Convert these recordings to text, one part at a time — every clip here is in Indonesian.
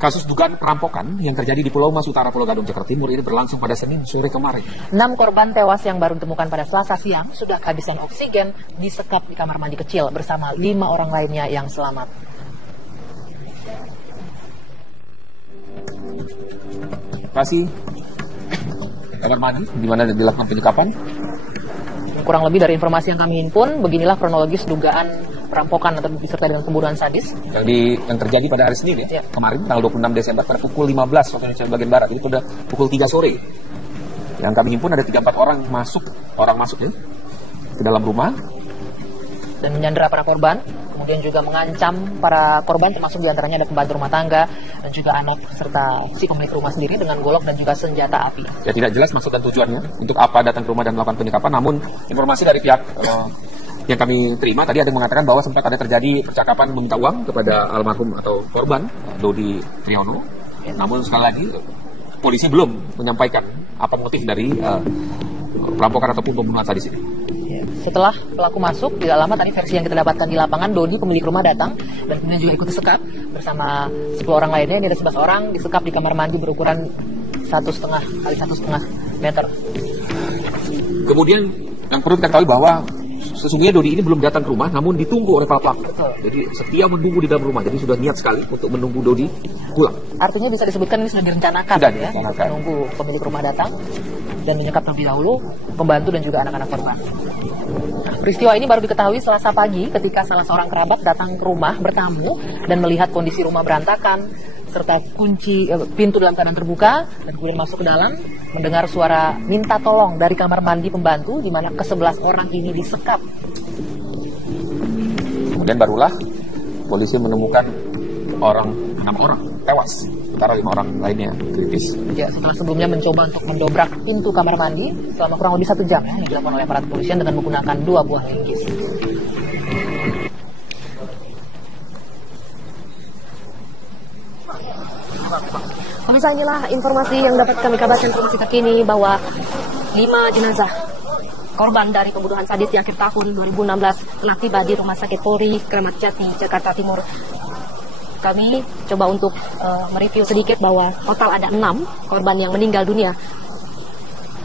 Kasus dugaan perampokan yang terjadi di Pulau Mas Utara, Pulau Gadung, Jakarta Timur ini berlangsung pada Senin sore kemarin. 6 korban tewas yang baru ditemukan pada Selasa siang sudah kehabisan oksigen disekap di kamar mandi kecil bersama 5 orang lainnya yang selamat. Lokasi kamar mandi di mana dilakukan penyekapan. Kurang lebih dari informasi yang kami himpun, beginilah kronologis dugaan perampokan atau disertai dengan pembunuhan sadis yang terjadi pada hari Senin ya. Kemarin tanggal 26 Desember pada pukul 15 waktu Indonesia bagian barat, itu pada pukul 3 sore. Yang kami himpun ada 34 orang masuk ya, ke dalam rumah dan menyandera para korban, kemudian juga mengancam para korban, termasuk diantaranya ada pembantu rumah tangga dan juga anak serta si pemilik rumah sendiri dengan golok dan juga senjata api. Ya, tidak jelas maksud dan tujuannya untuk apa datang ke rumah dan melakukan penyekapan, namun informasi dari pihak yang kami terima tadi ada yang mengatakan bahwa sempat ada terjadi percakapan meminta uang kepada almarhum atau korban Dodi Triyono. Namun sekali lagi polisi belum menyampaikan apa motif dari perampokan ataupun pembunuhan sadis ini. Setelah pelaku masuk, tidak lama tadi versi yang kita dapatkan di lapangan, Dodi pemilik rumah datang dan kemudian juga ikut disekap bersama 10 orang lainnya. Ini ada 11 orang disekap di kamar mandi berukuran 1,5 kali 1,5 meter. Kemudian yang perlu kita ketahui bahwa sesungguhnya Dodi ini belum datang ke rumah, namun ditunggu oleh para pelaku. Jadi setia menunggu di dalam rumah. Jadi sudah niat sekali untuk menunggu Dodi pulang. Artinya bisa disebutkan ini sudah direncanakan, ya, menunggu pemilik rumah datang dan menyekap terlebih dahulu pembantu dan juga anak-anak korban. Nah, peristiwa ini baru diketahui Selasa pagi ketika salah seorang kerabat datang ke rumah bertamu dan melihat kondisi rumah berantakan serta pintu dalam keadaan terbuka dan kemudian masuk ke dalam, mendengar suara minta tolong dari kamar mandi pembantu di mana ke-11 orang ini disekap. Kemudian barulah polisi menemukan 6 orang tewas, sementara 5 orang lainnya kritis. Ya, setelah sebelumnya mencoba untuk mendobrak pintu kamar mandi selama kurang lebih 1 jam yang dilakukan oleh aparat kepolisian dengan menggunakan 2 buah linggis. Pemirsa, inilah informasi yang dapat kami kabarkan, informasi terkini bahwa 5 jenazah korban dari pembunuhan sadis di akhir tahun 2016 telah tiba di Rumah Sakit Polri Kramat Jati, Jakarta Timur. Kami coba untuk mereview sedikit bahwa total ada 6 korban yang meninggal dunia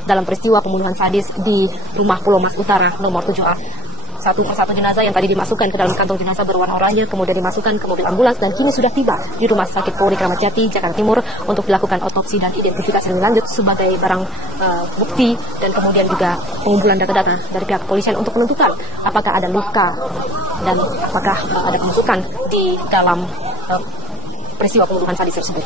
dalam peristiwa pembunuhan sadis di rumah Pulau Mas Utara nomor 7A. Satu persatu jenazah yang tadi dimasukkan ke dalam kantong jenazah berwarna oranye kemudian dimasukkan ke mobil ambulans dan kini sudah tiba di Rumah Sakit Polri Kramat Jati, Jakarta Timur untuk dilakukan otopsi dan identifikasi lebih lanjut sebagai barang bukti dan kemudian juga pengumpulan data-data dari pihak kepolisian untuk menentukan apakah ada luka dan apakah ada kemasukan di dalam peristiwa pembunuhan sadis tersebut.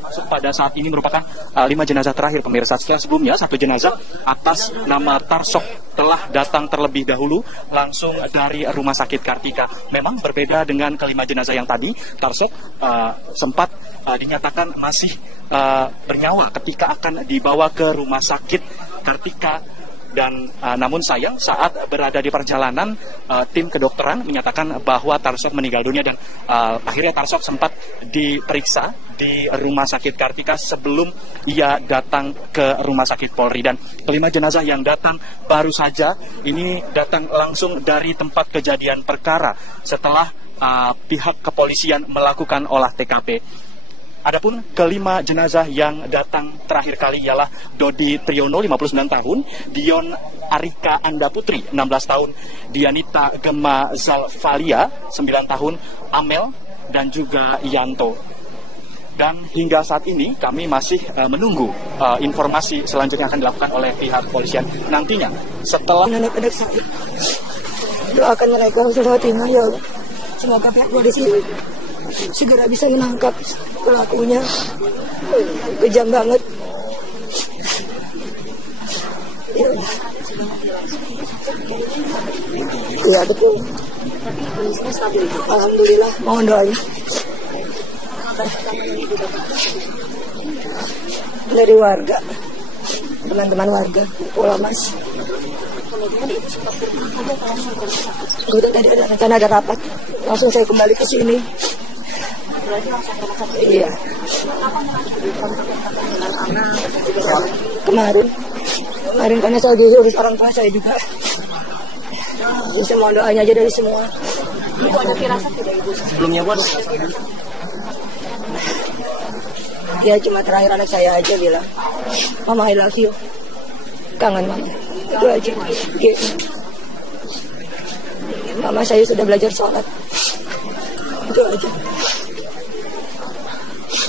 Masuk pada saat ini merupakan 5 jenazah terakhir pemirsa. Setelah sebelumnya 1 jenazah atas nama Tarsok telah datang terlebih dahulu langsung dari Rumah Sakit Kartika. Memang berbeda dengan kelima jenazah yang tadi. Tarsok sempat dinyatakan masih bernyawa ketika akan dibawa ke Rumah Sakit Kartika. Dan namun sayang saat berada di perjalanan tim kedokteran menyatakan bahwa Tarsok meninggal dunia dan akhirnya Tarsok sempat diperiksa di Rumah Sakit Kartika sebelum ia datang ke Rumah Sakit Polri. Dan kelima jenazah yang datang baru saja ini datang langsung dari tempat kejadian perkara setelah pihak kepolisian melakukan olah TKP. Adapun kelima jenazah yang datang terakhir kali ialah Dodi Triyono 59 tahun, Dion Arika Anda Putri 16 tahun, Dianita Gema Zalfalia 9 tahun, Amel dan juga Yanto. Dan hingga saat ini kami masih menunggu informasi selanjutnya akan dilakukan oleh pihak kepolisian nantinya setelah anak-anak saya. Doakan mereka selamatnya ya Allah. Semoga pihak polisi segera bisa menangkap pelakunya. Kejam banget. Ya betul. Alhamdulillah, mohon doanya. Dari warga, teman-teman warga, Pulau Mas. Kemudian tadi ada rencana ada rapat, langsung saya kembali ke sini. Iya. Kemarin karena saya diurus orang tua saya juga. Jadi saya mohon doanya aja dari semua. Ibu ada firasat tidak Ibu? Sebelumnya Bu ada. Ya cuma terakhir anak saya aja bilang, Mama I love you. Kangen Mama. Itu aja. Gitu. Mama saya sudah belajar sholat. Itu aja.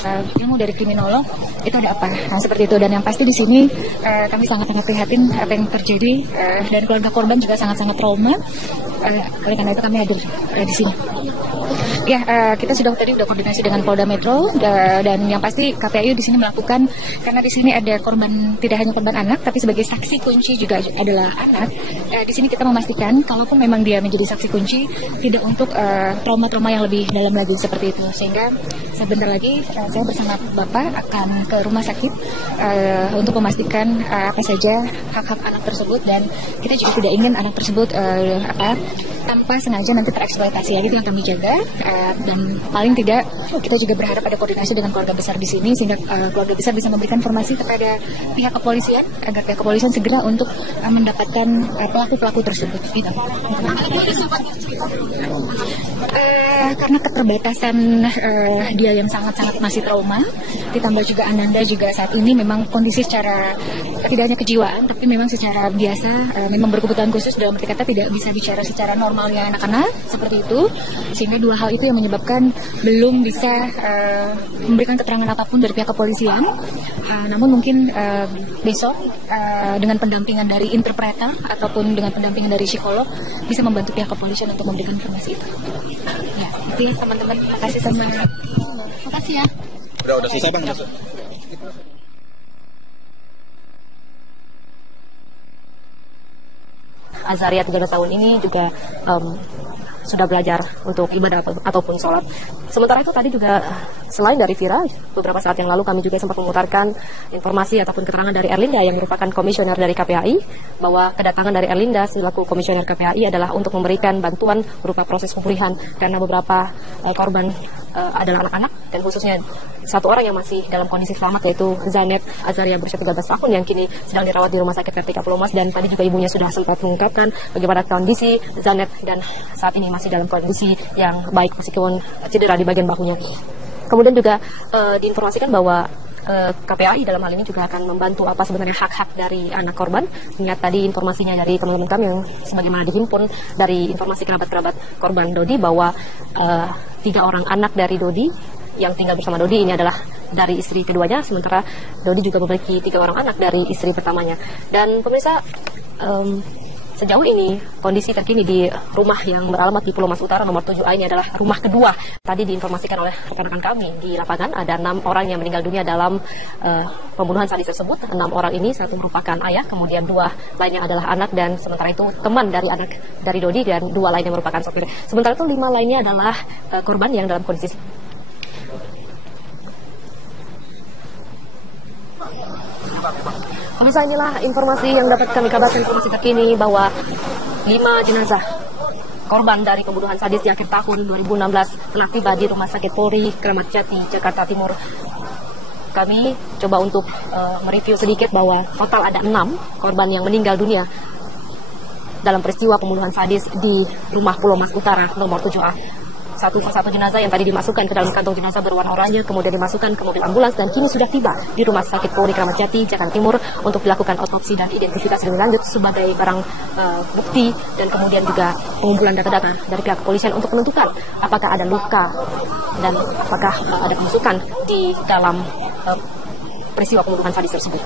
Ilmu dari kriminolog itu ada apa? Nah, seperti itu. Dan yang pasti di sini kami sangat-sangat prihatin apa yang terjadi dan keluarga korban juga sangat-sangat trauma. Oleh karena itu kami hadir di sini. Ya, kita sudah koordinasi dengan Polda Metro dan yang pasti KPAI di sini melakukan karena di sini ada korban tidak hanya korban anak tapi sebagai saksi kunci juga adalah anak. Di sini kita memastikan kalaupun memang dia menjadi saksi kunci tidak untuk trauma-trauma yang lebih dalam lagi seperti itu. Sehingga sebentar lagi saya bersama Bapak akan ke rumah sakit untuk memastikan apa saja hak-hak anak tersebut dan kita juga tidak ingin anak tersebut tanpa sengaja nanti tereksploitasi lagi itu yang kami jaga dan paling tidak kita juga berharap ada koordinasi dengan keluarga besar di sini sehingga keluarga besar bisa memberikan informasi kepada pihak kepolisian agar pihak kepolisian segera untuk mendapatkan pelaku-pelaku tersebut gitu. Karena keterbatasan dia yang sangat-sangat masih trauma ditambah juga Ananda juga saat ini memang kondisi secara tidak hanya kejiwaan tapi memang secara biasa memang berkebutuhan khusus dalam arti kata tidak bisa bicara secara normalnya anak-anak seperti itu sehingga dua hal itu yang menyebabkan belum bisa memberikan keterangan apapun dari pihak kepolisian namun mungkin besok dengan pendampingan dari interpreter ataupun dengan pendampingan dari psikolog bisa membantu pihak kepolisian untuk memberikan informasi itu ya itu ya teman-teman makasih sama makasih ya udah selesai Bang. Azaria 13 tahun ini juga sudah belajar untuk ibadah ataupun sholat. Sementara itu tadi juga selain dari Vira, beberapa saat yang lalu kami juga sempat memutarkan informasi ataupun keterangan dari Erlinda yang merupakan komisioner dari KPAI bahwa kedatangan dari Erlinda selaku komisioner KPAI adalah untuk memberikan bantuan berupa proses pemulihan karena beberapa korban adalah anak-anak dan khususnya satu orang yang masih dalam kondisi selamat yaitu Zanet Azaria berusia 13 tahun yang kini sedang dirawat di Rumah Sakit Kartika Pulau Mas dan tadi juga ibunya sudah sempat mengungkapkan bagaimana kondisi Zanet dan saat ini masih dalam kondisi yang baik meskipun cedera di bagian bahunya. Kemudian juga diinformasikan bahwa KPAI dalam hal ini juga akan membantu apa sebenarnya hak-hak dari anak korban. Ingat tadi informasinya dari teman-teman kami yang sebagaimana dihimpun dari informasi kerabat-kerabat korban Dodi bahwa 3 orang anak dari Dodi yang tinggal bersama Dodi ini adalah dari istri keduanya, sementara Dodi juga memiliki 3 orang anak dari istri pertamanya. Dan pemirsa, sejauh ini kondisi terkini di rumah yang beralamat di Pulau Mas Utara nomor 7A ini adalah rumah kedua. Tadi diinformasikan oleh rekan-rekan kami di lapangan ada 6 orang yang meninggal dunia dalam pembunuhan sadis tersebut. 6 orang ini, 1 merupakan ayah, kemudian 2 lainnya adalah anak, dan sementara itu teman dari anak dari Dodi, dan 2 lainnya merupakan sopir. Sementara itu 5 lainnya adalah korban yang dalam kondisi Pemirsa, inilah informasi yang dapat kami kabarkan, informasi terkini bahwa 5 jenazah korban dari pembunuhan sadis di akhir tahun 2016 telah tiba di Rumah Sakit Polri Kramat Jati, Jakarta Timur. Kami coba untuk mereview sedikit bahwa total ada 6 korban yang meninggal dunia dalam peristiwa pembunuhan sadis di rumah Pulau Mas Utara nomor 7A. Satu persatu jenazah yang tadi dimasukkan ke dalam kantong jenazah berwarna oranye kemudian dimasukkan ke mobil ambulans dan kini sudah tiba di Rumah Sakit Polri Kramat Jati, Jakarta Timur untuk dilakukan otopsi dan identifikasi lebih lanjut sebagai barang bukti, dan kemudian juga pengumpulan data-data dari pihak kepolisian untuk menentukan apakah ada luka dan apakah ada penusukan di dalam peristiwa pembunuhan sadis tersebut.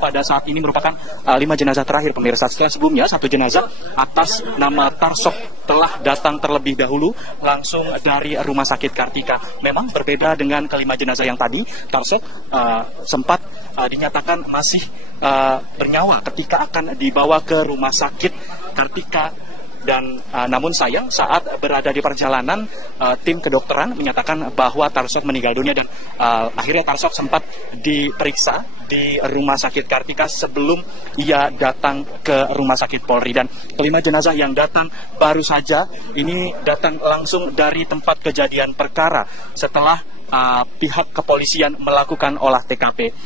Pada saat ini merupakan 5 jenazah terakhir pemirsa. Setelah sebelumnya 1 jenazah atas nama Tarsok telah datang terlebih dahulu langsung dari Rumah Sakit Kartika. Memang berbeda dengan kelima jenazah yang tadi. Tarsok sempat dinyatakan masih bernyawa ketika akan dibawa ke Rumah Sakit Kartika. Dan namun sayang saat berada di perjalanan tim kedokteran menyatakan bahwa Tarsok meninggal dunia, dan akhirnya Tarsok sempat diperiksa di Rumah Sakit Kartika sebelum ia datang ke Rumah Sakit Polri. Dan kelima jenazah yang datang baru saja ini datang langsung dari tempat kejadian perkara setelah pihak kepolisian melakukan olah TKP.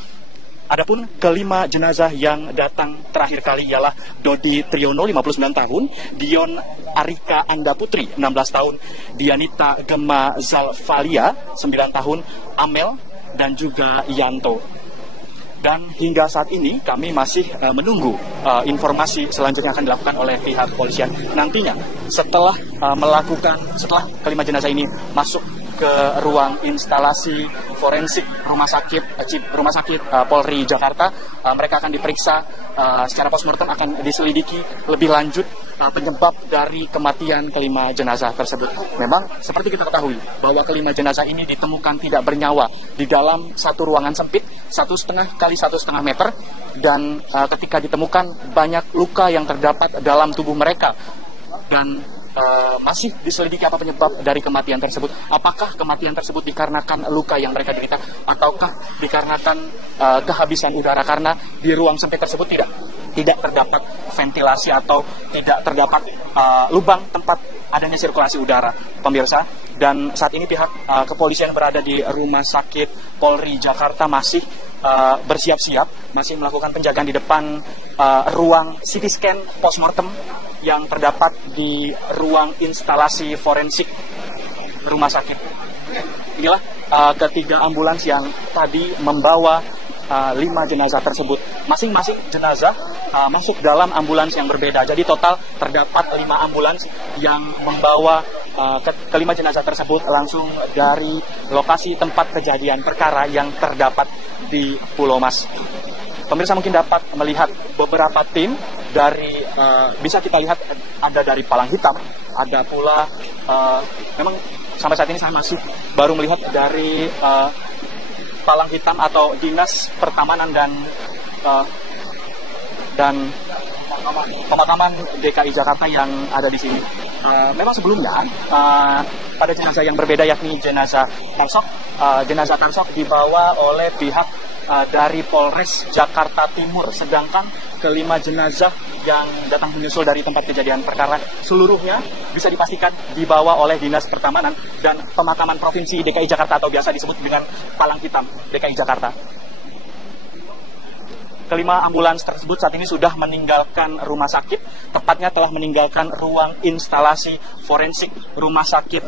Adapun kelima jenazah yang datang terakhir kali ialah Dodi Triyono 59 tahun, Dion Arika Anda Putri 16 tahun, Dianita Gema Zalfalia 9 tahun, Amel dan juga Yanto. Dan hingga saat ini kami masih menunggu informasi selanjutnya akan dilakukan oleh pihak kepolisian. Nantinya setelah kelima jenazah ini masuk ke ruang instalasi forensik rumah sakit Polri Jakarta. Mereka akan diperiksa secara postmortem, akan diselidiki lebih lanjut penyebab dari kematian kelima jenazah tersebut. Memang seperti kita ketahui bahwa kelima jenazah ini ditemukan tidak bernyawa di dalam satu ruangan sempit 1,5 kali 1,5 meter, dan ketika ditemukan banyak luka yang terdapat dalam tubuh mereka, dan masih diselidiki apa penyebab dari kematian tersebut. Apakah kematian tersebut dikarenakan luka yang mereka derita, ataukah dikarenakan kehabisan udara, karena di ruang sempit tersebut tidak terdapat ventilasi atau tidak terdapat lubang tempat adanya sirkulasi udara, pemirsa. Dan saat ini pihak kepolisian berada di Rumah Sakit Polri Jakarta masih bersiap-siap, masih melakukan penjagaan di depan ruang CT scan postmortem yang terdapat di ruang instalasi forensik rumah sakit. Inilah ketiga ambulans yang tadi membawa 5 jenazah tersebut. Masing-masing jenazah masuk dalam ambulans yang berbeda. Jadi total terdapat 5 ambulans yang membawa kelima jenazah tersebut langsung dari lokasi tempat kejadian perkara yang terdapat di Pulau Mas. Pemirsa mungkin dapat melihat beberapa tim dari, bisa kita lihat ada dari Palang Hitam, ada pula, memang sampai saat ini saya masih baru melihat dari Palang Hitam atau Dinas Pertamanan dan Pemakaman DKI Jakarta yang ada di sini. Memang sebelumnya pada jenazah yang berbeda, yakni jenazah Tarsok dibawa oleh pihak dari Polres Jakarta Timur, sedangkan kelima jenazah yang datang menyusul dari tempat kejadian perkara seluruhnya bisa dipastikan dibawa oleh Dinas Pertamanan dan Pemakaman Provinsi DKI Jakarta atau biasa disebut dengan Palang Hitam DKI Jakarta. Kelima ambulans tersebut saat ini sudah meninggalkan rumah sakit, tepatnya telah meninggalkan ruang instalasi forensik rumah sakit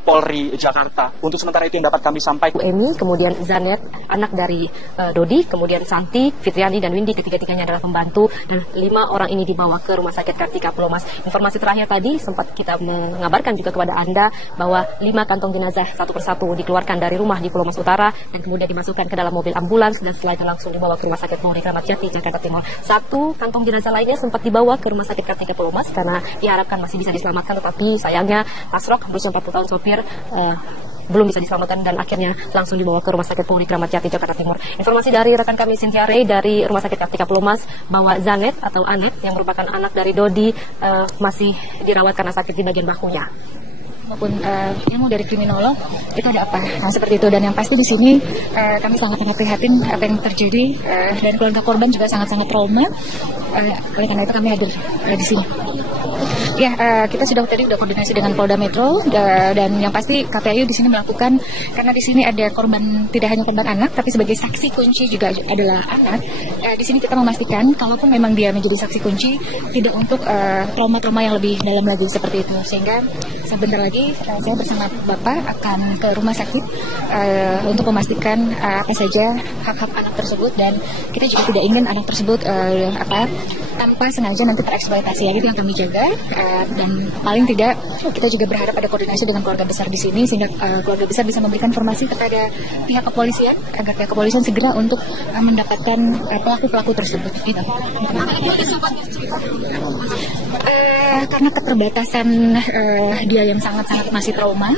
Polri Jakarta. Untuk sementara itu yang dapat kami sampaikan. Emi, kemudian Zanet, anak dari Dodi, kemudian Santi, Fitriani, dan Windy, ketiga-tiganya adalah pembantu, dan 5 orang ini dibawa ke Rumah Sakit Kartika Pulau Mas. Informasi terakhir tadi sempat kita mengabarkan juga kepada Anda bahwa 5 kantong jenazah satu persatu dikeluarkan dari rumah di Pulau Mas Utara dan kemudian dimasukkan ke dalam mobil ambulans dan setelah itu langsung dibawa ke Rumah Sakit Polri Kramat Jati, Jakarta Timur. 1 kantong jenazah lainnya sempat dibawa ke Rumah Sakit Kartika Pulau Mas karena diharapkan masih bisa diselamatkan, tetapi sayangnya Tasrok berusia 40 tahun sopir belum bisa diselamatkan dan akhirnya langsung dibawa ke Rumah Sakit Polri Kramat Jati, Jakarta Timur. Informasi dari rekan kami Cynthia Ray dari Rumah Sakit Kartika Pulau Mas bahwa Zanet atau Anet yang merupakan anak dari Dodi masih dirawat karena sakit di bagian bahunya. Maupun ilmu dari kriminolog itu ada apa? Nah, seperti itu. Dan yang pasti di sini kami sangat-sangat prihatin apa yang terjadi dan keluarga korban juga sangat-sangat trauma. Oleh karena itu kami hadir di sini. Ya, kita sudah koordinasi dengan Polda Metro dan yang pasti KPAI di sini melakukan, karena di sini ada korban, tidak hanya korban anak tapi sebagai saksi kunci juga adalah anak. Di sini kita memastikan kalaupun memang dia menjadi saksi kunci tidak untuk trauma-trauma yang lebih dalam lagi seperti itu. Sehingga sebentar lagi saya bersama Bapak akan ke rumah sakit untuk memastikan apa saja hak-hak anak tersebut, dan kita juga tidak ingin anak tersebut tanpa sengaja nanti tereksploitasi. Itu yang kami jaga, dan paling tidak kita juga berharap ada koordinasi dengan keluarga besar di sini sehingga keluarga besar bisa memberikan informasi kepada pihak kepolisian agar pihak kepolisian segera untuk mendapatkan pelaku-pelaku tersebut. Gitu. Karena keterbatasan dia yang sangat-sangat masih trauma,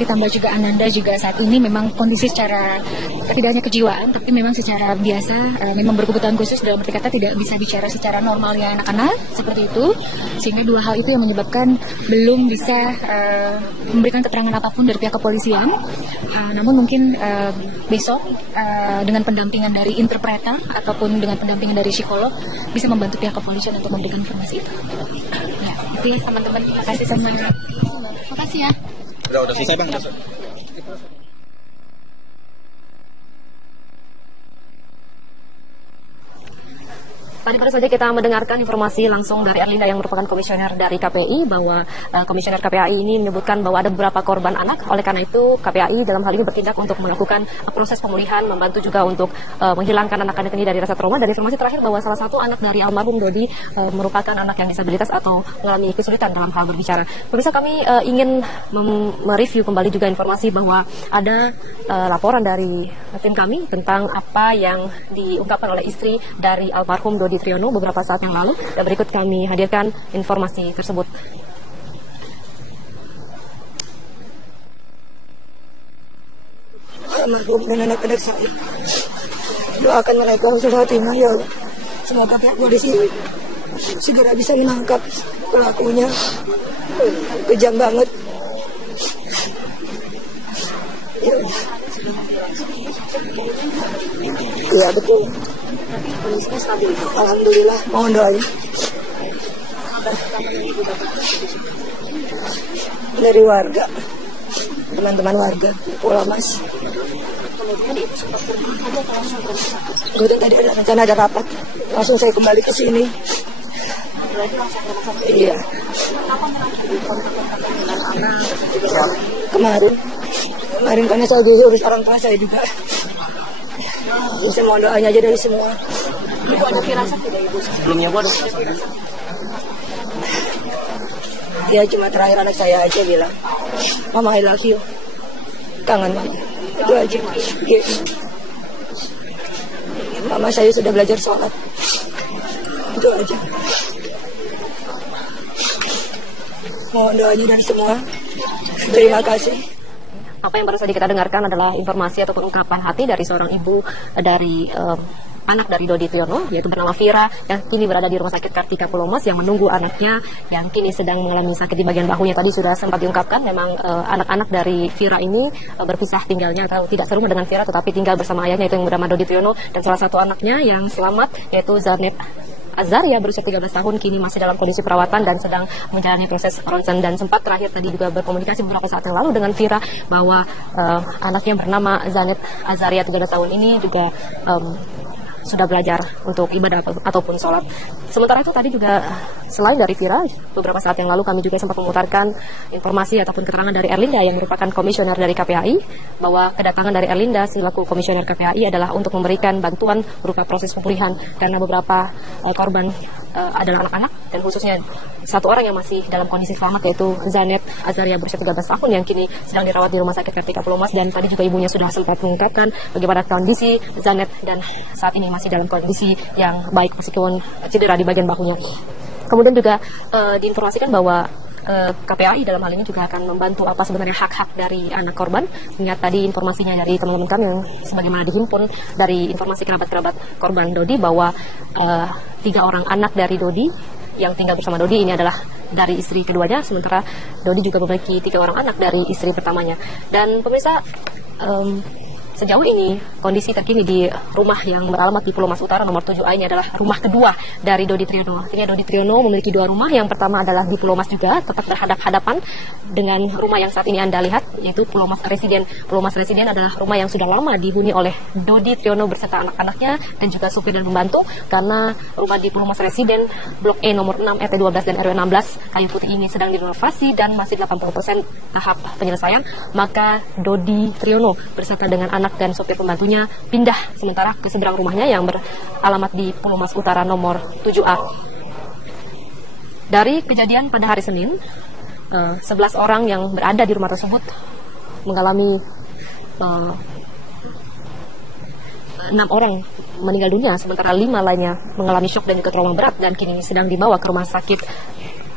ditambah juga Ananda juga saat ini memang kondisi secara tidak hanya kejiwaan tapi memang secara biasa memang berkebutuhan khusus, dalam arti kata tidak bisa bicara secara normalnya anak-anak seperti itu, sehingga 2 hal itu yang menyebabkan belum bisa memberikan keterangan apapun dari pihak kepolisian. Namun mungkin besok dengan pendampingan dari interpreter ataupun dengan pendampingan dari psikolog bisa membantu pihak kepolisian untuk memberikan informasi itu. Ya, oke teman-teman, terima kasih sama. Terima kasih ya. Udah selesai Bang. Tadi baru saja kita mendengarkan informasi langsung dari Erlinda yang merupakan komisioner dari KPI bahwa komisioner KPI ini menyebutkan bahwa ada beberapa korban anak. Oleh karena itu KPI dalam hal ini bertindak untuk melakukan proses pemulihan, membantu juga untuk menghilangkan anak-anak ini dari rasa trauma. Dan informasi terakhir bahwa salah satu anak dari almarhum Dodi merupakan anak yang disabilitas atau mengalami kesulitan dalam hal berbicara. Pemirsa, kami ingin mereview kembali juga informasi bahwa ada laporan dari tim kami tentang apa yang diungkapkan oleh istri dari almarhum Dodi Triyono beberapa saat yang lalu, dan berikut kami hadirkan informasi tersebut. Almarhum dan anak-anak saya, doakan mereka husnul khotimah ya Allah. Semoga pihak polisi segera bisa menangkap pelakunya. Kejam banget. Iya betul. Alhamdulillah, mohon doanya dari warga, teman-teman warga Pulau Mas. Kemudian tadi ada rencana ada rapat, langsung saya kembali ke sini. Iya. Kemarin karena saya urus orang tua saya juga. Saya mohon doanya aja dari semua. Ibu ada firasat tidak Ibu? Sebelumnya Bu ada Ya cuma terakhir anak saya aja bilang, Mama I love you, kangen Mama, itu aja. Mama saya sudah belajar sholat, itu aja. Mohon doanya dari semua. Terima kasih. Apa yang baru saja kita dengarkan adalah informasi ataupun ungkapan hati dari seorang ibu dari anak dari Dodi Triyono, yaitu bernama Vira, yang kini berada di Rumah Sakit Kartika Pulau Mas, yang menunggu anaknya yang kini sedang mengalami sakit di bagian bahunya. Tadi sudah sempat diungkapkan memang anak-anak dari Vira ini berpisah tinggalnya atau tidak serumah dengan Vira, tetapi tinggal bersama ayahnya itu yang bernama Dodi Triyono, dan salah satu anaknya yang selamat yaitu Zanet Azaria berusia 13 tahun kini masih dalam kondisi perawatan dan sedang menjalani proses ronsen. Dan sempat terakhir tadi juga berkomunikasi beberapa saat yang lalu dengan Vira bahwa anaknya bernama Zanet Azaria 13 tahun ini juga sudah belajar untuk ibadah ataupun sholat. Sementara itu tadi juga selain dari Vira, beberapa saat yang lalu kami juga sempat memutarkan informasi ataupun keterangan dari Erlinda yang merupakan komisioner dari KPAI, bahwa kedatangan dari Erlinda selaku komisioner KPAI adalah untuk memberikan bantuan berupa proses pemulihan karena beberapa korban adalah anak-anak, dan khususnya satu orang yang masih dalam kondisi selamat yaitu Zanet Azaria berusia 13 tahun yang kini sedang dirawat di Rumah Sakit Kartika Pulau Mas. Dan tadi juga ibunya sudah sempat mengungkapkan bagaimana kondisi Zanet dan saat ini masih dalam kondisi yang baik meskipun cedera di bagian bahunya. Kemudian juga diinformasikan bahwa KPAI dalam hal ini juga akan membantu apa sebenarnya hak-hak dari anak korban. Ingat tadi informasinya dari teman-teman kami yang sebagaimana dihimpun dari informasi kerabat-kerabat korban Dodi bahwa 3 orang anak dari Dodi yang tinggal bersama Dodi ini adalah dari istri keduanya, sementara Dodi juga memiliki 3 orang anak dari istri pertamanya. Dan pemirsa, sejauh ini kondisi terkini di rumah yang beralamat di Pulau Mas Utara nomor 7A ini adalah rumah kedua dari Dodi Triyono. Artinya Dodi Triyono memiliki 2 rumah. Yang pertama adalah di Pulau Mas juga, tepat berhadap-hadapan dengan rumah yang saat ini Anda lihat, yaitu Pulau Mas Residen. Pulau Mas Residen adalah rumah yang sudah lama dihuni oleh Dodi Triyono beserta anak-anaknya dan juga supir dan pembantu, karena rumah di Pulau Mas Residen Blok E nomor 6 RT 12 dan RW 16 Kayu Putih ini sedang direnovasi dan masih 80% tahap penyelesaian. Maka Dodi Triyono beserta dengan anak dan sopir pembantunya pindah sementara ke seberang rumahnya yang beralamat di Pulau Mas Utara nomor 7A. Dari kejadian pada hari Senin, 11 orang yang berada di rumah tersebut mengalami 6 orang meninggal dunia, sementara 5 lainnya mengalami syok dan juga trauma berat dan kini sedang dibawa ke Rumah Sakit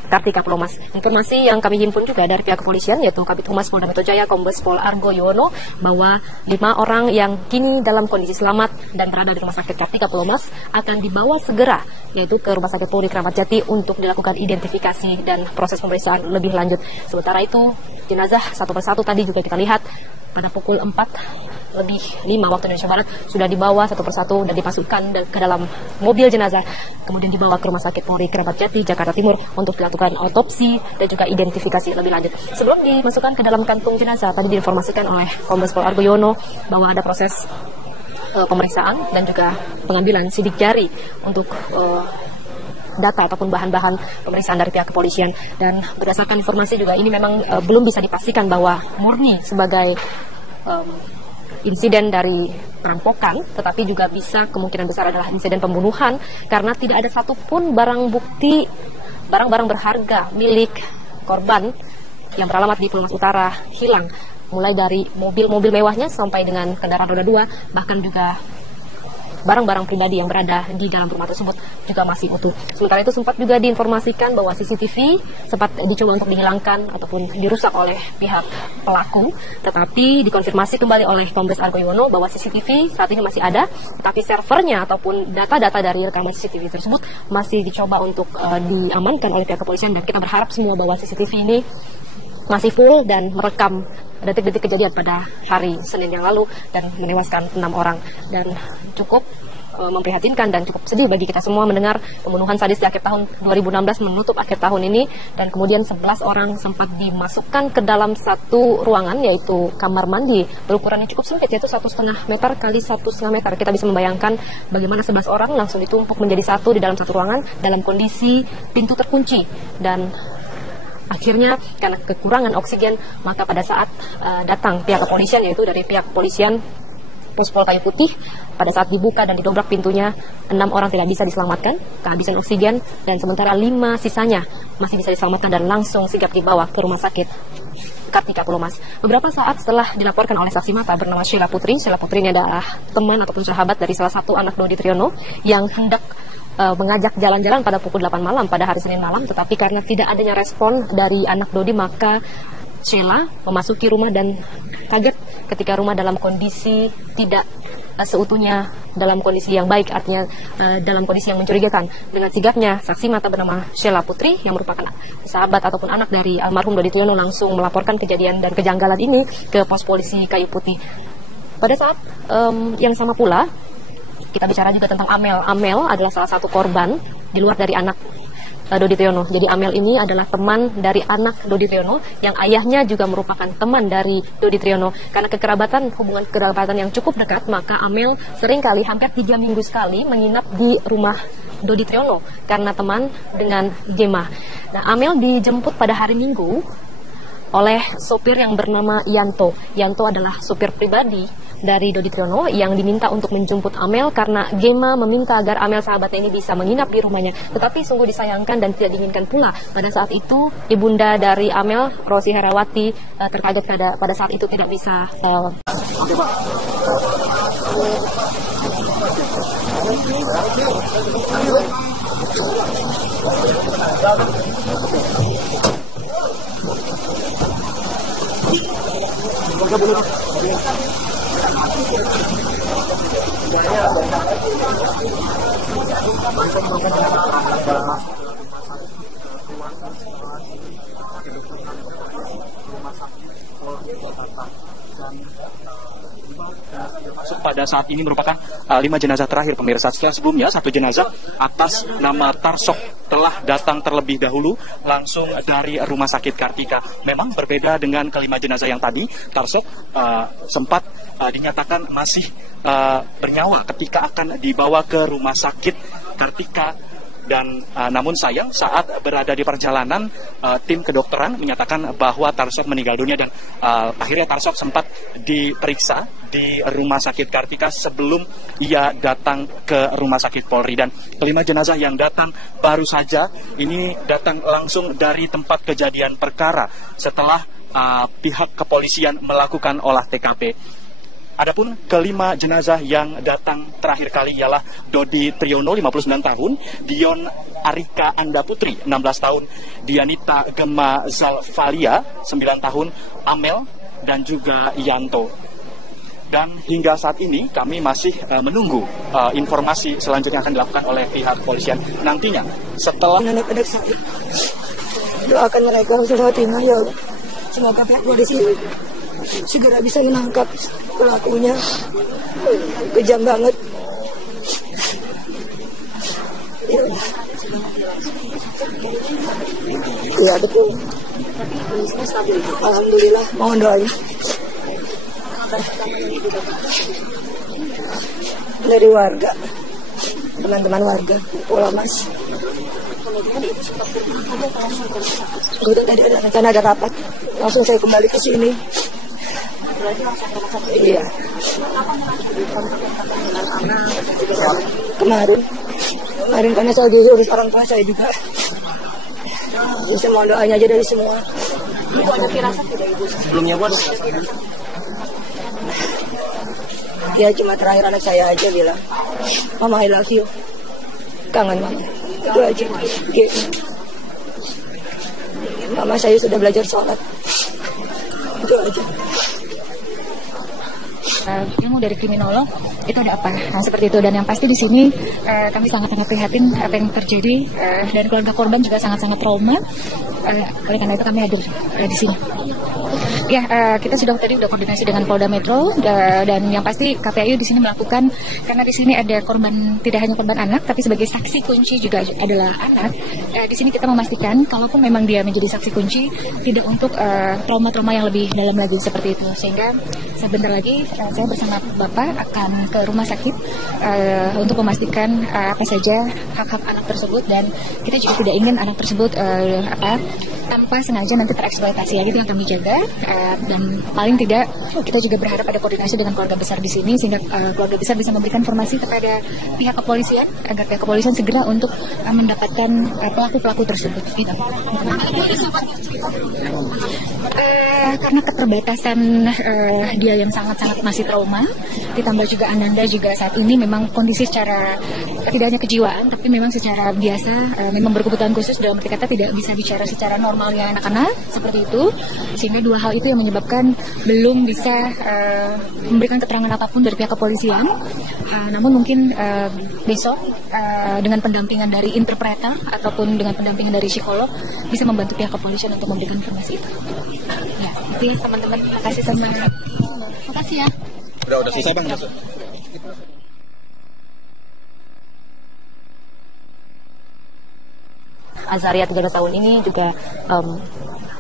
Kartika Pulau Mas. Informasi yang kami himpun juga dari pihak kepolisian yaitu Kabid Humas Polda Metro Jaya Kombes Pol Argo Yuwono bahwa 5 orang yang kini dalam kondisi selamat dan berada di Rumah Sakit Kartika Pulau Mas akan dibawa segera yaitu ke Rumah Sakit Polri Kramat Jati untuk dilakukan identifikasi dan proses pemeriksaan lebih lanjut. Sementara itu jenazah satu persatu tadi juga kita lihat pada pukul 4:05 waktu Indonesia Barat sudah dibawa satu persatu dan dimasukkan ke dalam mobil jenazah, kemudian dibawa ke Rumah Sakit Polri Kramat Jati Jakarta Timur untuk dilakukan otopsi dan juga identifikasi lebih lanjut. Sebelum dimasukkan ke dalam kantung jenazah, tadi diinformasikan oleh Kombes Pol Argo Yuwono bahwa ada proses pemeriksaan dan juga pengambilan sidik jari untuk data ataupun bahan-bahan pemeriksaan dari pihak kepolisian. Dan berdasarkan informasi juga ini memang belum bisa dipastikan bahwa murni sebagai insiden dari perampokan, tetapi juga bisa kemungkinan besar adalah insiden pembunuhan karena tidak ada satupun barang bukti, barang-barang berharga milik korban yang beralamat di Pulau Mas Utara hilang, mulai dari mobil-mobil mewahnya sampai dengan kendaraan roda 2, bahkan juga barang-barang pribadi yang berada di dalam rumah tersebut juga masih utuh. Sementara itu sempat juga diinformasikan bahwa CCTV sempat dicoba untuk dihilangkan ataupun dirusak oleh pihak pelaku, tetapi dikonfirmasi kembali oleh Kombes Argo Yuwono bahwa CCTV saat ini masih ada, tetapi servernya ataupun data-data dari rekaman CCTV tersebut masih dicoba untuk diamankan oleh pihak kepolisian, dan kita berharap semua bahwa CCTV ini masih full dan merekam detik-detik kejadian pada hari Senin yang lalu dan menewaskan 6 orang. Dan cukup memprihatinkan dan cukup sedih bagi kita semua mendengar pembunuhan sadis di akhir tahun 2016 menutup akhir tahun ini, dan kemudian 11 orang sempat dimasukkan ke dalam satu ruangan, yaitu kamar mandi berukuran yang cukup sempit, yaitu 1,5 meter kali 1,5 meter. Kita bisa membayangkan bagaimana 11 orang langsung ditumpuk menjadi satu di dalam satu ruangan dalam kondisi pintu terkunci. Dan akhirnya karena kekurangan oksigen, maka pada saat datang pihak kepolisian, yaitu dari pihak kepolisian Pospol Kayu Putih, pada saat dibuka dan didobrak pintunya, 6 orang tidak bisa diselamatkan, kehabisan oksigen, dan sementara 5 sisanya masih bisa diselamatkan dan langsung sigap dibawa ke rumah sakit Kartika Pulau Mas. Beberapa saat setelah dilaporkan oleh saksi mata bernama Sheila Putri ini adalah teman ataupun sahabat dari salah satu anak Dodi Triyono yang hendak mengajak jalan-jalan pada pukul 8 malam pada hari Senin malam, tetapi karena tidak adanya respon dari anak Dodi, maka Sheila memasuki rumah dan kaget ketika rumah dalam kondisi tidak seutuhnya dalam kondisi yang baik, artinya dalam kondisi yang mencurigakan. Dengan sigapnya saksi mata bernama Sheila Putri yang merupakan sahabat ataupun anak dari almarhum Dodi Triyono langsung melaporkan kejadian dan kejanggalan ini ke pos polisi Kayu Putih. Pada saat yang sama pula kita bicara juga tentang Amel. Amel adalah salah satu korban di luar dari anak Dodi Triyono. Jadi Amel ini adalah teman dari anak Dodi Triyono yang ayahnya juga merupakan teman dari Dodi Triyono. Karena hubungan kekerabatan yang cukup dekat, maka Amel seringkali hampir 3 minggu sekali menginap di rumah Dodi Triyono karena teman dengan Gemma. Nah, Amel dijemput pada hari Minggu oleh sopir yang bernama Yanto. Yanto adalah sopir pribadi dari Dodi Triyono yang diminta untuk menjemput Amel karena Gemma meminta agar Amel sahabatnya ini bisa menginap di rumahnya. Tetapi sungguh disayangkan dan tidak diinginkan pula pada saat itu ibunda dari Amel, Rosi Herawati, terkaget pada saat itu tidak bisa pada saat ini merupakan 5 jenazah terakhir pemirsa. Setelah sebelumnya 1 jenazah atas nama Tarsok telah datang terlebih dahulu langsung dari rumah sakit Kartika. Memang berbeda dengan ke-5 jenazah yang tadi. Tarsok sempat dinyatakan masih bernyawa ketika akan dibawa ke rumah sakit Kartika. Dan namun sayang saat berada di perjalanan tim kedokteran menyatakan bahwa Tarsok meninggal dunia, dan akhirnya Tarsok sempat diperiksa di rumah sakit Kartika sebelum ia datang ke rumah sakit Polri. Dan ke-5 jenazah yang datang baru saja ini datang langsung dari tempat kejadian perkara setelah pihak kepolisian melakukan olah TKP. Adapun ke-5 jenazah yang datang terakhir kali ialah Dodi Triyono 59 tahun, Dion Arika Anda Putri 16 tahun, Dianita Gemma Zalfalia 9 tahun, Amel dan juga Yanto. Dan hingga saat ini kami masih menunggu informasi selanjutnya akan dilakukan oleh pihak kepolisian nantinya setelah anak-anak saya. Doakan mereka husnul khotimah ya Allah. Semoga pihak polisi segera bisa menangkap pelakunya. Kejam banget. Ya betul. Alhamdulillah, mohon doanya. Dari warga, teman-teman warga, Pulau Mas. Udah tadi ada rencana ada rapat, langsung saya kembali ke sini. Iya. Kemarin karena saya diurus orang tua saya juga. Bisa mohon doanya aja dari semua. Ibu ada firasat tidak Ibu? Sebelumnya Bu, Ya cuma terakhir anak saya aja bilang, Mama I love you. Kangen Mama. Itu aja. Gitu. Mama saya sudah belajar sholat. Itu aja. Ilmu dari kriminolog itu ada apa? Nah, seperti itu, dan yang pasti di sini kami sangat-sangat prihatin apa yang terjadi, dan keluarga korban juga sangat-sangat trauma. Oleh karena itu kami hadir di sini. Ya, kita sudah koordinasi dengan Polda Metro, dan yang pasti KPAI di sini melakukan, karena di sini ada korban, tidak hanya korban anak, tapi sebagai saksi kunci juga adalah anak. Di sini kita memastikan kalaupun memang dia menjadi saksi kunci, tidak untuk trauma-trauma yang lebih dalam lagi seperti itu. Sehingga sebentar lagi saya bersama Bapak akan ke rumah sakit untuk memastikan apa saja hak-hak anak tersebut, dan kita juga tidak ingin anak tersebut tanpa sengaja nanti tereksploitasi. Itu yang kami jaga, dan paling tidak kita juga berharap ada koordinasi dengan keluarga besar di sini, sehingga keluarga besar bisa memberikan informasi kepada pihak kepolisian agar pihak kepolisian segera untuk mendapatkan pelaku-pelaku tersebut. Gitu. Karena keterbatasan dia yang sangat-sangat masih trauma, ditambah juga Ananda juga saat ini memang kondisi secara tidak hanya kejiwaan, tapi memang secara biasa memang berkebutuhan khusus, dalam arti kata tidak bisa bicara secara normalnya anak-anak seperti itu, sehingga dua hal itu yang menyebabkan belum bisa memberikan keterangan apapun dari pihak kepolisian. Namun mungkin besok dengan pendampingan dari interpreter ataupun dengan pendampingan dari psikolog bisa membantu pihak kepolisian untuk memberikan informasi itu. Ya, itu ya teman-teman. Terima kasih sama. Terima kasih ya. Udah selesai Bang. Azaria 13 tahun ini juga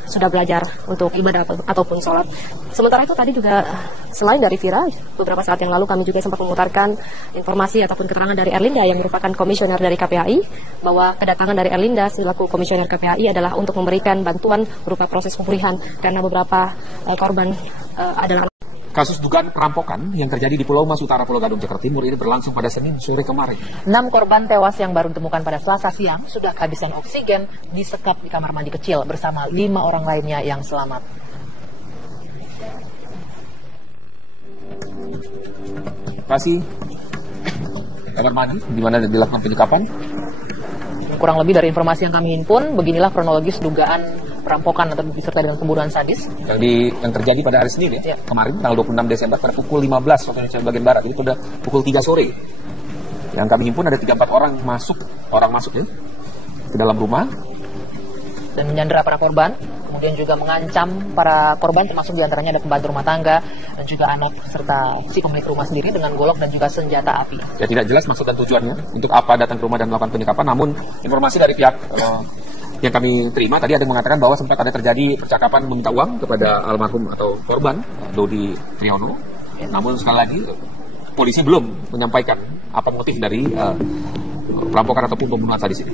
sudah belajar untuk ibadah ataupun sholat. Sementara itu tadi juga selain dari Vira, beberapa saat yang lalu kami juga sempat memutarkan informasi ataupun keterangan dari Erlinda yang merupakan komisioner dari KPAI, bahwa kedatangan dari Erlinda selaku komisioner KPAI adalah untuk memberikan bantuan berupa proses pemulihan karena beberapa korban adalah. Kasus dugaan perampokan yang terjadi di Pulau Mas Utara, Pulau Gadung, Jakarta Timur ini berlangsung pada Senin sore kemarin. 6 korban tewas yang baru ditemukan pada Selasa siang sudah kehabisan oksigen disekap di kamar mandi kecil bersama 5 orang lainnya yang selamat. Lokasi kamar mandi di mana dilakukan penyekapan. Kurang lebih dari informasi yang kami himpun, beginilah kronologis dugaan perampokan atau disertai dengan pembunuhan sadis yang terjadi pada hari Senin ya. Kemarin tanggal 26 Desember pada pukul 15 waktu Indonesia bagian barat, itu pada pukul 3 sore. Yang kami himpun ada 3-4 orang masuk ya ke dalam rumah dan menyandera para korban, kemudian juga mengancam para korban, termasuk diantaranya ada pembantu rumah tangga dan juga anak serta si pemilik rumah sendiri dengan golok dan juga senjata api. Ya, tidak jelas maksud dan tujuannya untuk apa datang ke rumah dan melakukan penyekapan, namun informasi dari pihak yang kami terima tadi ada yang mengatakan bahwa sempat ada terjadi percakapan meminta uang kepada almarhum atau korban Dodi Triyono. Namun sekali lagi polisi belum menyampaikan apa motif dari perampokan ataupun pembunuhan sadis ini.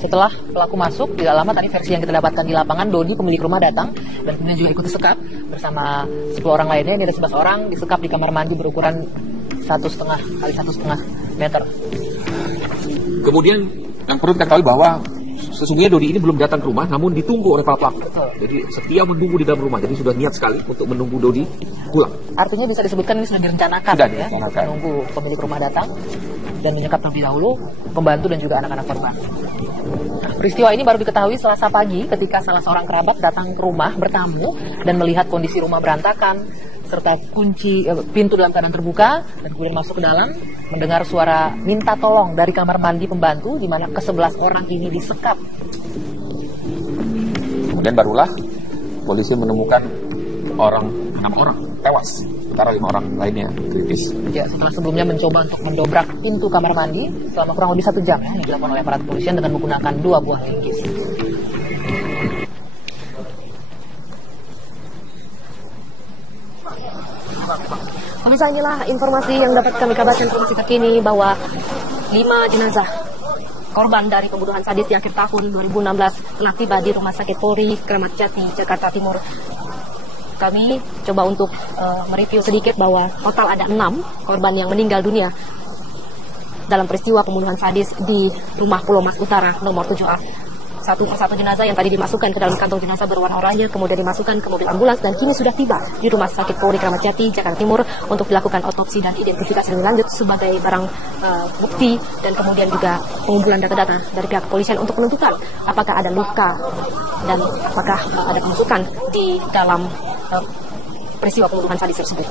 Setelah pelaku masuk, tidak lama tadi versi yang kita dapatkan di lapangan, Dodi pemilik rumah datang dan kemudian juga ikut disekap bersama 10 orang lainnya. Ini ada 11 orang disekap di kamar mandi berukuran 1,5 kali 1,5 meter. Kemudian yang perlu kita ketahui bahwa sesungguhnya Dodi ini belum datang ke rumah, namun ditunggu oleh para pelaku. Jadi setia menunggu di dalam rumah. Jadi sudah niat sekali untuk menunggu Dodi pulang. Artinya bisa disebutkan ini sudah direncanakan, menunggu pemilik rumah datang dan menyekap terlebih dahulu pembantu dan juga anak-anak korban. Nah, peristiwa ini baru diketahui Selasa pagi ketika salah seorang kerabat datang ke rumah bertamu dan melihat kondisi rumah berantakan serta kunci pintu dalam keadaan terbuka, dan kemudian masuk ke dalam mendengar suara minta tolong dari kamar mandi pembantu di mana ke-11 orang ini disekap. Kemudian barulah polisi menemukan 6 orang tewas, sementara 5 orang lainnya kritis. Ya, setelah sebelumnya mencoba untuk mendobrak pintu kamar mandi selama kurang lebih 1 jam yang dilakukan oleh aparat kepolisian dengan menggunakan 2 buah linggis. Pemirsa, inilah informasi yang dapat kami kabarkan, informasi terkini bahwa 5 jenazah korban dari pembunuhan sadis di akhir tahun 2016 telah tiba di Rumah Sakit Polri Kramat Jati, Jakarta Timur. Kami coba untuk mereview sedikit bahwa total ada 6 korban yang meninggal dunia dalam peristiwa pembunuhan sadis di Rumah Pulau Mas Utara nomor 7A. Satu persatu jenazah yang tadi dimasukkan ke dalam kantong jenazah berwarna oranye kemudian dimasukkan ke mobil ambulans dan kini sudah tiba di Rumah Sakit Polri Kramat Jati, Jakarta Timur untuk dilakukan otopsi dan identifikasi lebih lanjut sebagai barang bukti dan kemudian juga pengumpulan data-data dari pihak kepolisian untuk menentukan apakah ada luka dan apakah ada kemusukan di dalam peristiwa pembunuhan sadis tersebut.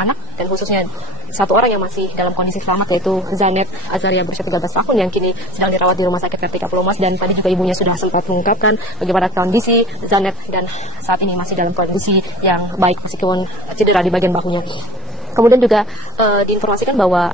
Anak dan khususnya satu orang yang masih dalam kondisi selamat yaitu Zanet Azaria berusia 13 tahun yang kini sedang dirawat di Rumah Sakit Kartika Pulau Mas dan tadi juga ibunya sudah sempat mengungkapkan bagaimana kondisi Zanet dan saat ini masih dalam kondisi yang baik meskipun cedera di bagian bahunya. Kemudian juga diinformasikan bahwa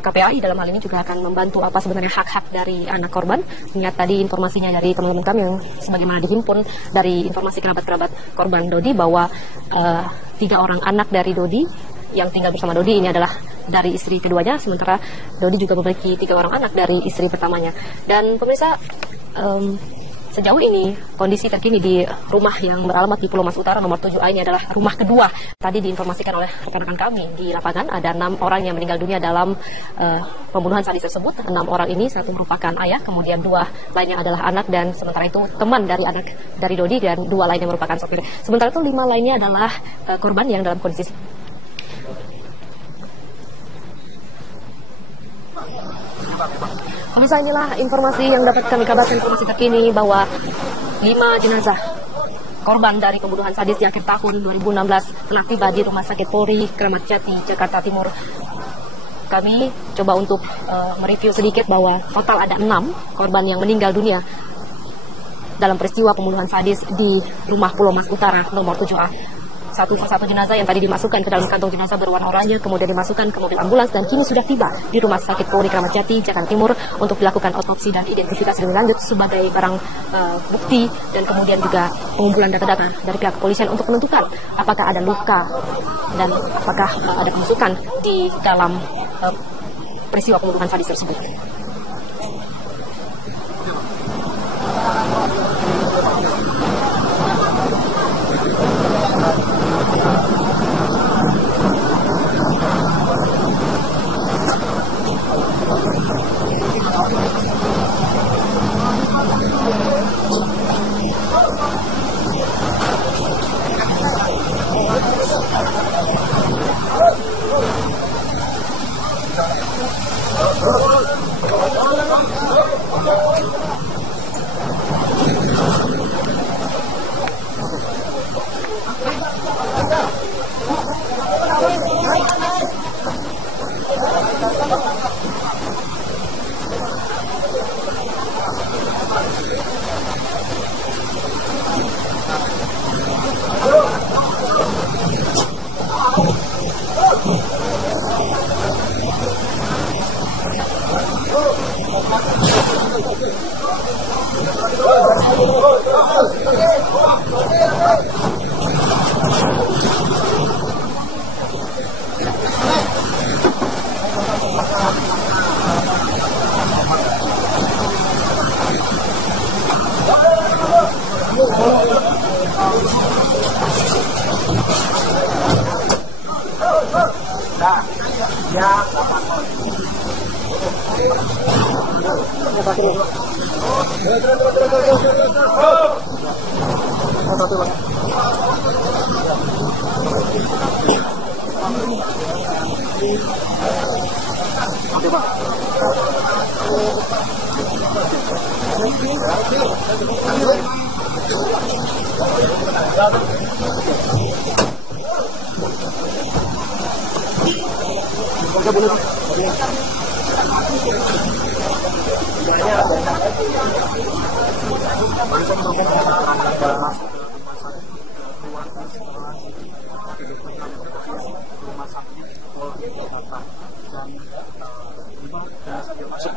KPAI dalam hal ini juga akan membantu apa sebenarnya hak-hak dari anak korban. Ingat tadi informasinya dari teman-teman kami yang sebagaimana dihimpun dari informasi kerabat-kerabat korban Dodi bahwa 3 orang anak dari Dodi yang tinggal bersama Dodi ini adalah dari istri keduanya, sementara Dodi juga memiliki 3 orang anak dari istri pertamanya. Dan pemirsa, sejauh ini kondisi terkini di rumah yang beralamat di Pulau Mas Utara nomor 7A ini adalah rumah kedua. Tadi diinformasikan oleh rekan-rekan kami di lapangan ada 6 orang yang meninggal dunia dalam pembunuhan sadis tersebut. 6 orang ini, 1 merupakan ayah, kemudian 2 lainnya adalah anak dan sementara itu teman dari anak dari Dodi dan 2 lainnya merupakan sopir. Sementara itu 5 lainnya adalah korban yang dalam kondisi Pemirsa, inilah informasi yang dapat kami kabarkan, informasi terkini bahwa 5 jenazah korban dari pembunuhan sadis di akhir tahun 2016 telah tiba di Rumah Sakit Polri Kramat Jati, Jakarta Timur. Kami coba untuk mereview sedikit bahwa total ada 6 korban yang meninggal dunia dalam peristiwa pembunuhan sadis di Rumah Pulau Mas Utara nomor 7A. Satu persatu jenazah yang tadi dimasukkan ke dalam kantong jenazah berwarna oranye kemudian dimasukkan ke mobil ambulans dan kini sudah tiba di Rumah Sakit Polri Kramat Jati, Jakarta Timur untuk dilakukan otopsi dan identifikasi lebih lanjut sebagai barang bukti dan kemudian juga pengumpulan data-data dari pihak kepolisian untuk menentukan apakah ada luka dan apakah ada kemusukan di dalam peristiwa pembunuhan sadis tersebut.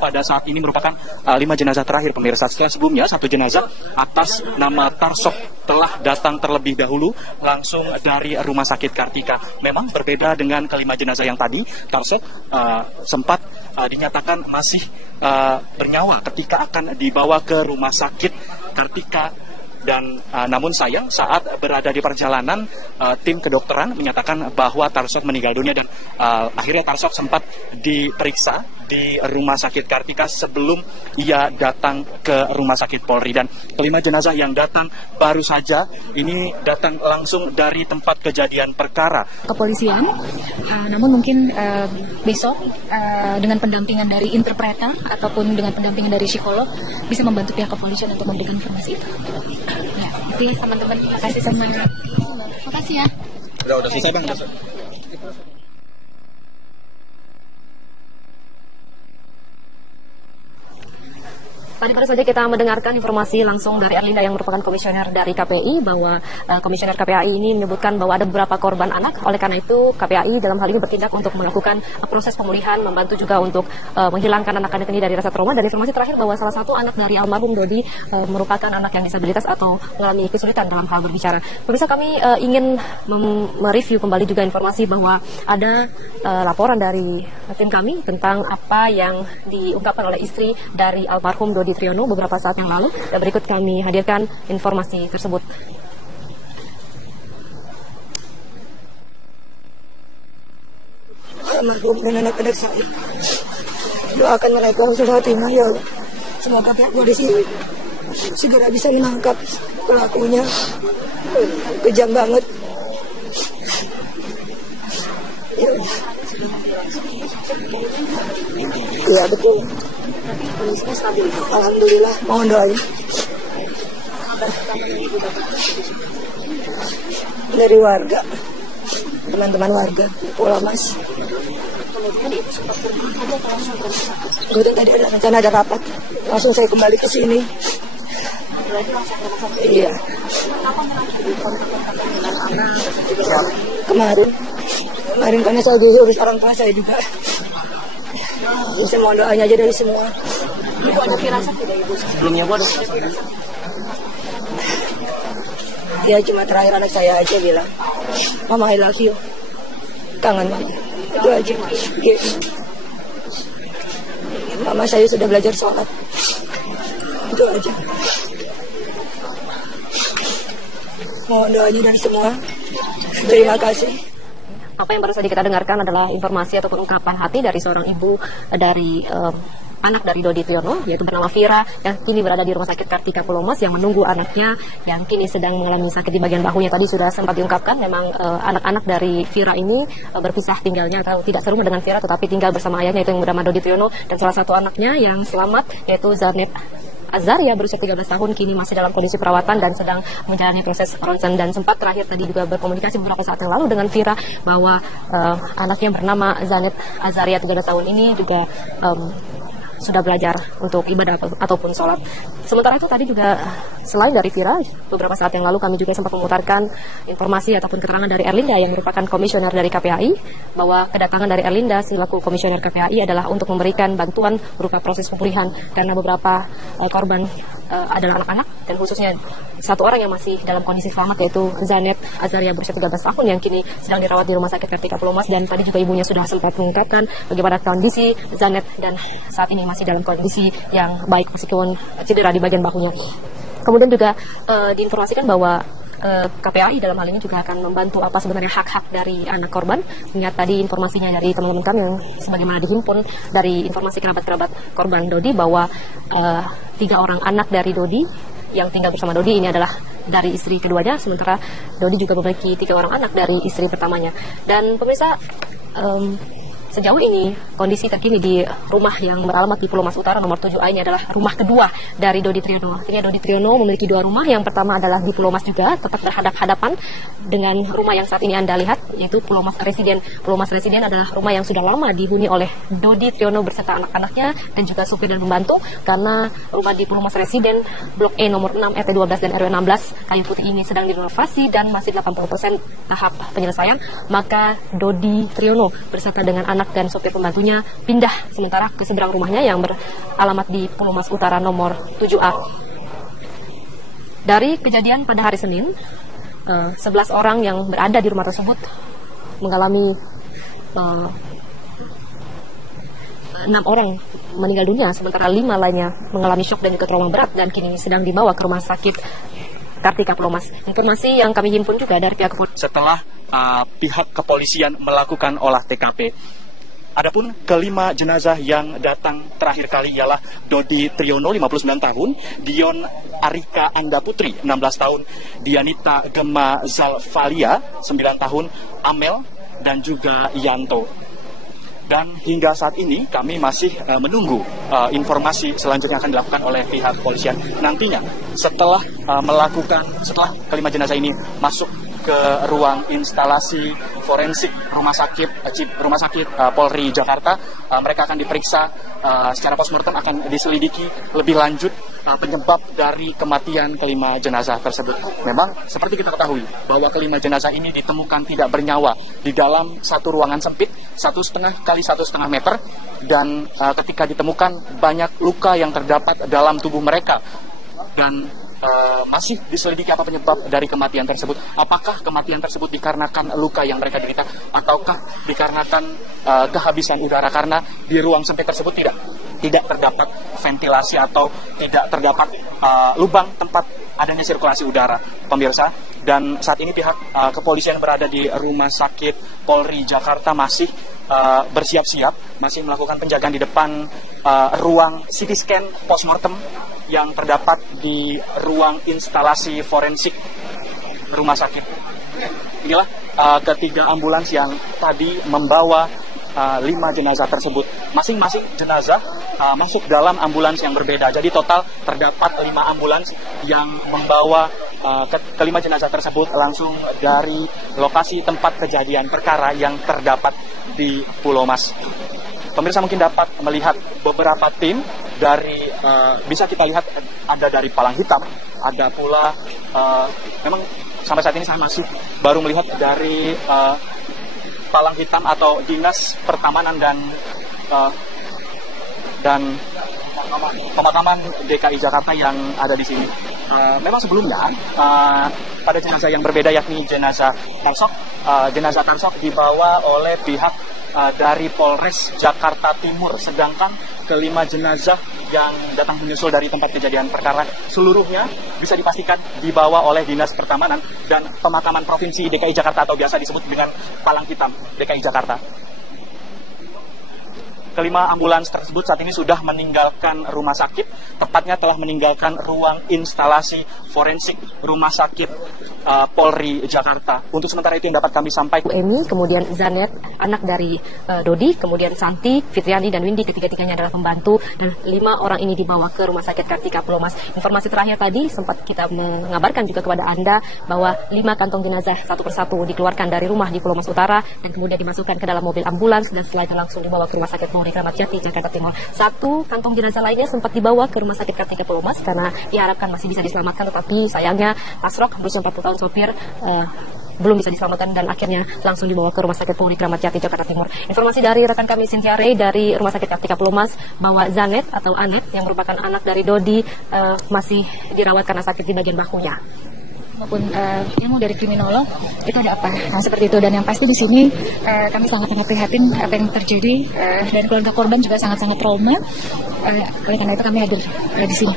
Pada saat ini merupakan 5 jenazah terakhir pemirsa. Setelah sebelumnya 1 jenazah atas nama Tarsok telah datang terlebih dahulu langsung dari Rumah Sakit Kartika. Memang berbeda dengan kelima jenazah yang tadi. Tarsok sempat dinyatakan masih bernyawa ketika akan dibawa ke Rumah Sakit Kartika. Dan namun sayang saat berada di perjalanan tim kedokteran menyatakan bahwa Tarsok meninggal dunia dan akhirnya Tarsok sempat diperiksa di Rumah Sakit Kartika sebelum ia datang ke Rumah Sakit Polri. Dan kelima jenazah yang datang baru saja ini datang langsung dari tempat kejadian perkara kepolisian, namun mungkin besok dengan pendampingan dari interpreter ataupun dengan pendampingan dari psikolog bisa membantu pihak kepolisian untuk memberikan informasi itu. Ya, itu ya teman-teman. Terima kasih semuanya. Terima kasih ya. Udah selesai Bang. Tadi baru saja kita mendengarkan informasi langsung dari Erlinda yang merupakan komisioner dari KPI bahwa komisioner KPI ini menyebutkan bahwa ada beberapa korban anak. Oleh karena itu KPI dalam hal ini bertindak untuk melakukan proses pemulihan, membantu juga untuk menghilangkan anak-anak ini dari rasa trauma. Dan informasi terakhir bahwa salah satu anak dari almarhum Dodi merupakan anak yang disabilitas atau mengalami kesulitan dalam hal berbicara. Pemirsa, kami ingin mereview kembali juga informasi bahwa ada laporan dari tim kami tentang apa yang diungkapkan oleh istri dari almarhum Dodi Triyono beberapa saat yang lalu, dan berikut kami hadirkan informasi tersebut. Almarhum dan anak-anak saya, doakan mereka husnul khotimah ya Allah. Semoga pihak polisi segera bisa menangkap pelakunya. Kejam banget. Ya betul. Kondisinya stabil. Alhamdulillah, mohon doanya. Dari warga, teman-teman warga, Pulau Mas. Kemudian tadi ada rencana ada rapat, langsung saya kembali ke sini. Iya. Kemarin karena saya urus orang tua saya juga. Bisa mohon doanya aja dari semua. Ibu ada firasat tidak Ibu? Sebelumnya Bu ada Ya cuma terakhir anak saya aja bilang, Mama I love you, kangen Mama. Itu aja. Ya. Mama saya sudah belajar sholat. Itu aja. Mohon doanya dari semua. Terima kasih. Apa yang baru saja kita dengarkan adalah informasi ataupun ungkapan hati dari seorang ibu dari anak dari Dodi Triyono, yaitu bernama Vira, yang kini berada di Rumah Sakit Kartika Pulau Mas, yang menunggu anaknya yang kini sedang mengalami sakit di bagian bahunya. Tadi sudah sempat diungkapkan memang anak-anak dari Vira ini berpisah tinggalnya, atau tidak serumah dengan Vira tetapi tinggal bersama ayahnya, yaitu yang bernama Dodi Triyono, dan salah satu anaknya yang selamat yaitu Zanet Azaria berusia 13 tahun kini masih dalam kondisi perawatan dan sedang menjalani proses ronsen. Dan sempat terakhir tadi juga berkomunikasi beberapa saat yang lalu dengan Vira bahwa anaknya bernama Zanet Azaria 13 tahun ini juga sudah belajar untuk ibadah ataupun sholat. Sementara itu tadi juga selain dari Vira, beberapa saat yang lalu kami juga sempat memutarkan informasi ataupun keterangan dari Erlinda yang merupakan komisioner dari KPAI, bahwa kedatangan dari Erlinda selaku komisioner KPAI adalah untuk memberikan bantuan berupa proses pemulihan karena beberapa korban adalah anak-anak, dan khususnya satu orang yang masih dalam kondisi selamat, yaitu Zanet Azaria berusia 13 tahun yang kini sedang dirawat di Rumah Sakit Kartika Pulomas. Dan tadi juga ibunya sudah sempat mengungkapkan bagaimana kondisi Zanet dan saat ini masih dalam kondisi yang baik meskipun cedera di bagian bahunya. Kemudian juga diinformasikan bahwa KPAI dalam hal ini juga akan membantu apa sebenarnya hak-hak dari anak korban. Ingat tadi informasinya dari teman-teman kami yang sebagaimana dihimpun dari informasi kerabat-kerabat korban Dodi, bahwa 3 orang anak dari Dodi yang tinggal bersama Dodi ini adalah dari istri keduanya, sementara Dodi juga memiliki 3 orang anak dari istri pertamanya. Dan pemirsa, sejauh ini kondisi terkini di rumah yang beralamat di Pulau Mas Utara nomor 7A ini adalah rumah kedua dari Dodi Triyono. Artinya Dodi Triyono memiliki 2 rumah. Yang pertama adalah di Pulau Mas juga, tepat berhadap-hadapan dengan rumah yang saat ini Anda lihat, yaitu Pulau Mas Residen. Pulau Mas Residen adalah rumah yang sudah lama dihuni oleh Dodi Triyono beserta anak-anaknya dan juga supir dan pembantu, karena rumah di Pulau Mas Residen Blok E nomor 6 RT 12 dan RW 16 Kayu Putih ini sedang direnovasi dan masih 80% tahap penyelesaian. Maka Dodi Triyono beserta dengan anak dan sopir pembantunya pindah sementara ke seberang rumahnya yang beralamat di Pulau Mas Utara nomor 7A. Dari kejadian pada hari Senin, 11 orang yang berada di rumah tersebut mengalami 6 orang meninggal dunia, sementara 5 lainnya mengalami syok dan juga trauma berat dan kini sedang dibawa ke rumah sakit Kartika Pulau Mas. Informasi yang kami himpun juga dari pihak kepolisian. Setelah pihak kepolisian melakukan olah TKP, adapun kelima jenazah yang datang terakhir kali ialah Dodi Triyono 59 tahun, Dion Arika Anda Putri 16 tahun, Dianita Gema Zalfalia 9 tahun, Amel dan juga Yanto. Dan hingga saat ini kami masih menunggu informasi selanjutnya akan dilakukan oleh pihak kepolisian. Nantinya setelah kelima jenazah ini masuk ke ruang instalasi forensik Rumah Sakit Polri Jakarta, mereka akan diperiksa secara postmortem, akan diselidiki lebih lanjut penyebab dari kematian kelima jenazah tersebut. Memang seperti kita ketahui bahwa kelima jenazah ini ditemukan tidak bernyawa di dalam satu ruangan sempit 1,5 kali 1,5 meter, dan ketika ditemukan banyak luka yang terdapat dalam tubuh mereka, dan masih diselidiki apa penyebab dari kematian tersebut. Apakah kematian tersebut dikarenakan luka yang mereka derita, ataukah dikarenakan kehabisan udara, karena di ruang sempit tersebut tidak terdapat ventilasi atau tidak terdapat lubang tempat adanya sirkulasi udara, pemirsa. Dan saat ini pihak kepolisian berada di Rumah Sakit Polri Jakarta masih bersiap-siap, masih melakukan penjagaan di depan ruang CT scan postmortem yang terdapat di ruang instalasi forensik rumah sakit. Inilah ketiga ambulans yang tadi membawa 5 jenazah tersebut. Masing-masing jenazah masuk dalam ambulans yang berbeda. Jadi total terdapat 5 ambulans yang membawa kelima jenazah tersebut langsung dari lokasi tempat kejadian perkara yang terdapat di Pulau Mas. Pemirsa mungkin dapat melihat beberapa tim dari, bisa kita lihat ada dari Palang Hitam, ada pula, memang sampai saat ini saya masih baru melihat dari Palang Hitam atau Dinas Pertamanan dan Pemakaman DKI Jakarta yang ada di sini. Memang sebelumnya pada jenazah yang berbeda, yakni jenazah Tarsok dibawa oleh pihak dari Polres Jakarta Timur, sedangkan kelima jenazah yang datang menyusul dari tempat kejadian perkara seluruhnya bisa dipastikan dibawa oleh Dinas Pertamanan dan Pemakaman Provinsi DKI Jakarta atau biasa disebut dengan Palang Hitam DKI Jakarta. Kelima ambulans tersebut saat ini sudah meninggalkan rumah sakit, tepatnya telah meninggalkan ruang instalasi forensik Rumah Sakit Polri Jakarta. Untuk sementara itu yang dapat kami sampaikan. Emi, kemudian Zanet, anak dari Dodi, kemudian Santi, Fitriani, dan Windy, ketiga-tiganya adalah pembantu, dan 5 orang ini dibawa ke Rumah Sakit Kartika Pulau Mas. Informasi terakhir tadi sempat kita mengabarkan juga kepada Anda bahwa 5 kantong jenazah satu persatu dikeluarkan dari rumah di Pulau Mas Utara dan kemudian dimasukkan ke dalam mobil ambulans dan setelah itu langsung dibawa ke Rumah Sakit Polri Kramat Jati, Jakarta Timur. Satu kantong jenazah lainnya sempat dibawa ke Rumah Sakit Kartika Pelumas karena diharapkan masih bisa diselamatkan, tetapi sayangnya Tasrok berusia 40 tahun sopir belum bisa diselamatkan dan akhirnya langsung dibawa ke Rumah Sakit Polri Kramat Jati, Jakarta Timur. Informasi dari rekan kami Cynthia Ray dari Rumah Sakit Kartika Pelumas bahwa Zanet atau Anet yang merupakan anak dari Dodi masih dirawat karena sakit di bagian bahunya. Maupun ilmu dari kriminolog itu ada apa? Nah, seperti itu, dan yang pasti di sini kami sangat-sangat prihatin apa yang terjadi dan keluarga korban juga sangat-sangat trauma. Oleh karena itu kami hadir di sini.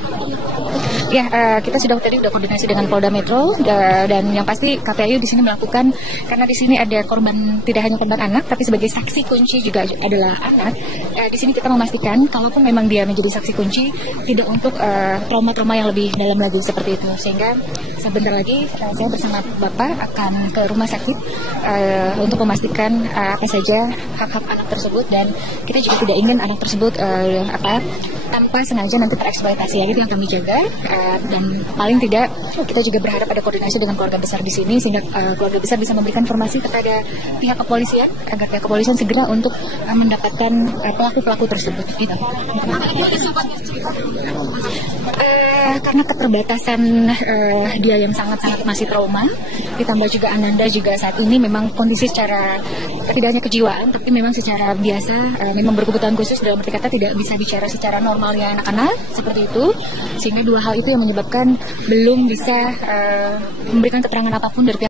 Ya, kita sudah koordinasi dengan Polda Metro dan yang pasti KPAI di sini melakukan, karena di sini ada korban, tidak hanya korban anak tapi sebagai saksi kunci juga adalah anak. Di sini kita memastikan kalaupun memang dia menjadi saksi kunci tidak untuk trauma-trauma yang lebih dalam lagi seperti itu, sehingga sebentar lagi saya bersama Bapak akan ke rumah sakit untuk memastikan apa saja hak-hak anak tersebut, dan kita juga tidak ingin anak tersebut tanpa sengaja nanti tereksploitasi. Itu yang kami jaga, dan paling tidak kita juga berharap ada koordinasi dengan keluarga besar di sini sehingga keluarga besar bisa memberikan informasi kepada pihak kepolisian agar pihak kepolisian segera untuk mendapatkan pelaku-pelaku tersebut. Gitu. Karena keterbatasan dia yang sangat-sangat masih trauma, ditambah juga Ananda juga saat ini memang kondisi secara tidak hanya kejiwaan tapi memang secara biasa memang berkebutuhan khusus, dalam arti kata tidak bisa bicara secara normalnya anak-anak seperti itu, sehingga dua hal itu yang menyebabkan belum bisa memberikan keterangan apapun dari pihak